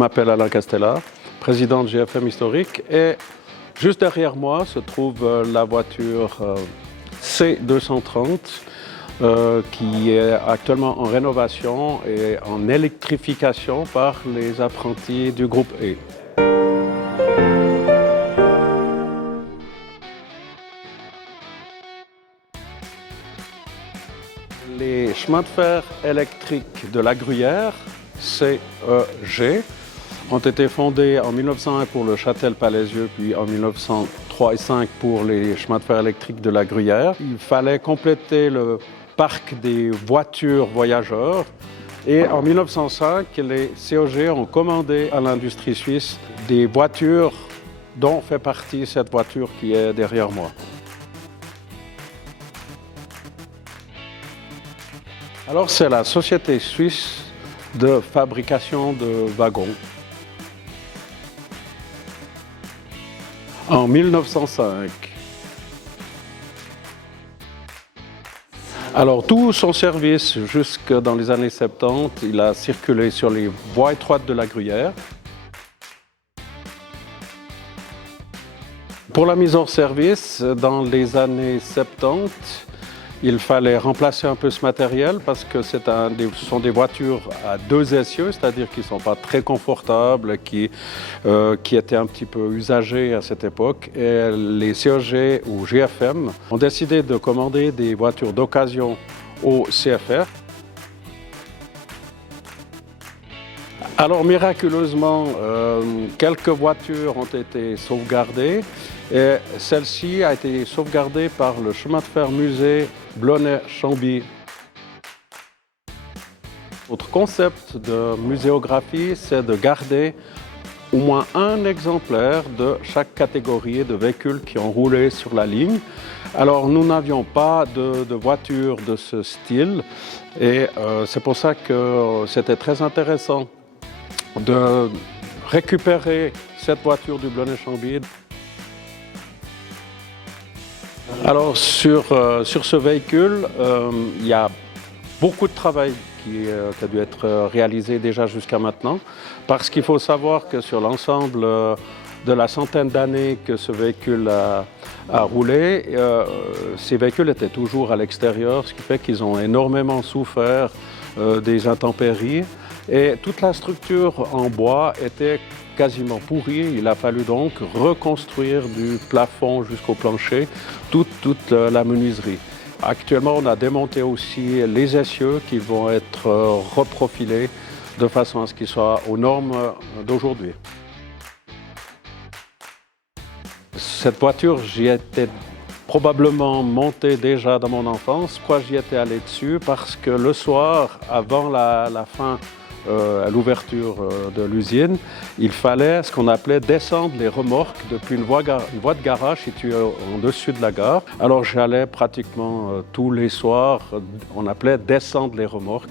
Je m'appelle Alain Castella, président de GFM Historique, et juste derrière moi se trouve la voiture C230 qui est actuellement en rénovation et en électrification par les apprentis du groupe E. Les chemins de fer électriques de la Gruyère, CEG, ont été fondés en 1901 pour le Châtel-Palaisieux, puis en 1903 et 1905 pour les chemins de fer électriques de la Gruyère. Il fallait compléter le parc des voitures voyageurs et en 1905, les CEG ont commandé à l'industrie suisse des voitures dont fait partie cette voiture qui est derrière moi. Alors c'est la société suisse de fabrication de wagons. En 1905. Alors tout son service jusque dans les années 70, il a circulé sur les voies étroites de la Gruyère. Pour la mise hors service, dans les années 70, il fallait remplacer un peu ce matériel parce que ce sont des voitures à deux essieux, c'est-à-dire qui ne sont pas très confortables, qui étaient un petit peu usagées à cette époque. Et les CEG ou GFM ont décidé de commander des voitures d'occasion au CFR. Alors miraculeusement, quelques voitures ont été sauvegardées et celle-ci a été sauvegardée par le chemin de fer musée Blonay-Chambly. Notre concept de muséographie, c'est de garder au moins un exemplaire de chaque catégorie de véhicules qui ont roulé sur la ligne. Alors nous n'avions pas de voiture de ce style et c'est pour ça que c'était très intéressant de récupérer cette voiture du Blonay-Chambly. Alors sur ce véhicule, il y a beaucoup de travail qui a dû être réalisé déjà jusqu'à maintenant, parce qu'il faut savoir que sur l'ensemble de la centaine d'années que ce véhicule a roulé, ces véhicules étaient toujours à l'extérieur, ce qui fait qu'ils ont énormément souffert des intempéries. Et toute la structure en bois était quasiment pourrie. Il a fallu donc reconstruire du plafond jusqu'au plancher toute la menuiserie. Actuellement, on a démonté aussi les essieux qui vont être reprofilés de façon à ce qu'ils soient aux normes d'aujourd'hui. Cette voiture, j'y étais probablement monté déjà dans mon enfance. Pourquoi j'y étais allé dessus? Parce que le soir, avant la fin, à l'ouverture de l'usine, il fallait ce qu'on appelait descendre les remorques depuis une voie de garage située en dessus de la gare. Alors j'allais pratiquement tous les soirs, on appelait descendre les remorques.